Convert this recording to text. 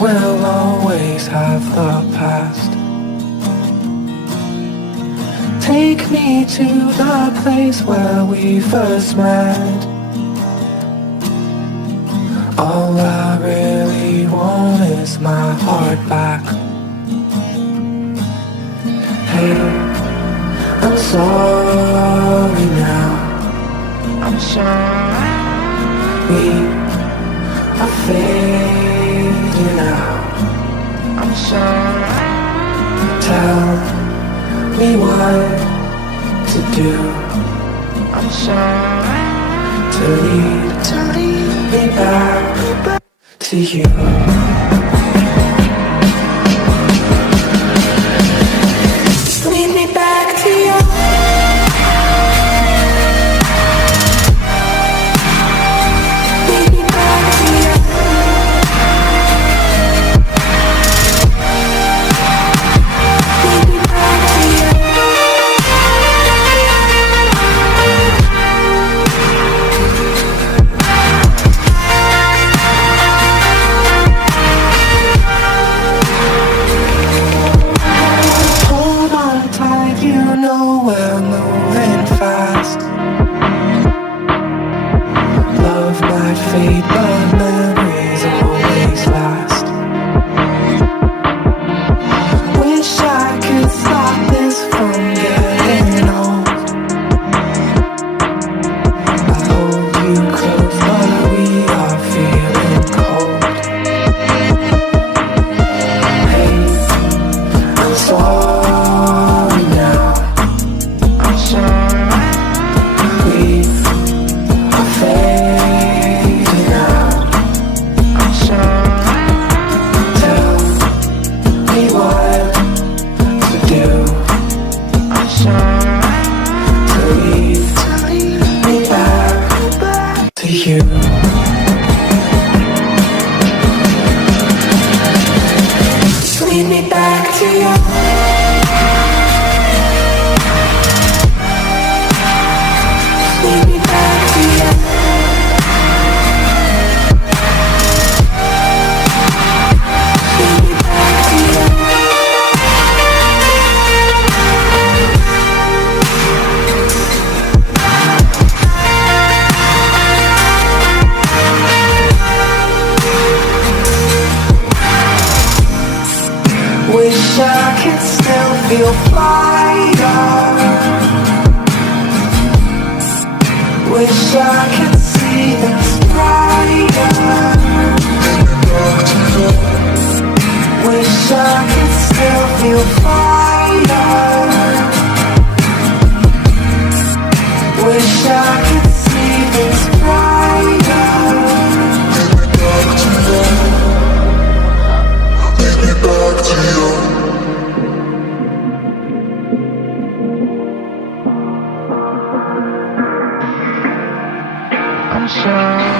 We'll always have the past. Take me to the place where we first met. All I really want is my heart back. Hey, I'm sorry now. I'm sorry. We are fading out. I'm sorry. Tell me what to do. I'm sorry. To lead me back to you. Lead me back to you. Lead me back to you. Lead me back to you. Hold on tight, you know we're moving fast. Love might fade, but memories always last. Wish I could stop this from getting old. I hold you close, but we are feeling cold. Hey, I'm sorry now. I'm sorry. We are fading out. I'm sorry. Tell me what to do. I'm sorry. To leave me back to you. Lead me back to you. Lead me back to you. Lead me back to you. Wish I could still feel fire. Wish I could see things brighter. Wish I could still feel fire. Wish I could see things brighter. Take me back to you. I'm sorry.